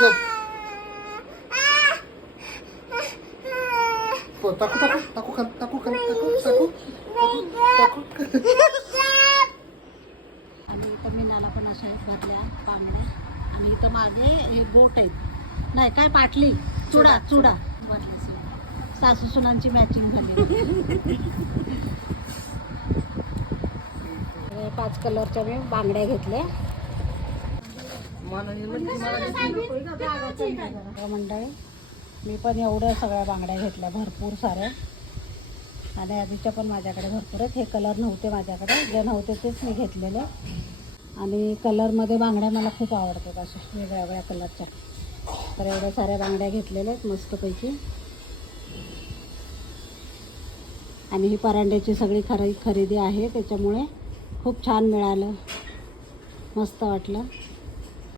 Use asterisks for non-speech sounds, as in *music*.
गप हो, टाकू टाकू टाकू खाली टाकू खाली टाकू टाकू टाकू आणि इथं मीनाला पण अशा आहेत भरल्या बांगड्या. आणि इथं मागे हे बोट आहेत. नाही काय पाटली? चुडा चुडा सासू सुनांची मॅचिंग झाली. *laughs* पाच कलरच्या मी बांगड्या घेतल्या. मंडळी मी पण एवढ्या सगळ्या बांगड्या घेतल्या भरपूर साऱ्या. आणि आधीच्या पण माझ्याकडे भरपूर आहेत. हे कलर नव्हते माझ्याकडे जे नव्हते तेच मी घेतलेले. आणि कलरमध्ये बांगड्या मला खूप आवडतात अशा वेगळ्या वेगळ्या कलरच्या तर एवढ्या साऱ्या बांगड्या घेतलेल्या आहेत मस्तपैकी. आणि ही परांड्याची सगळी खरी खरेदी आहे त्याच्यामुळे खूप छान मिळालं. मस्त वाटलं.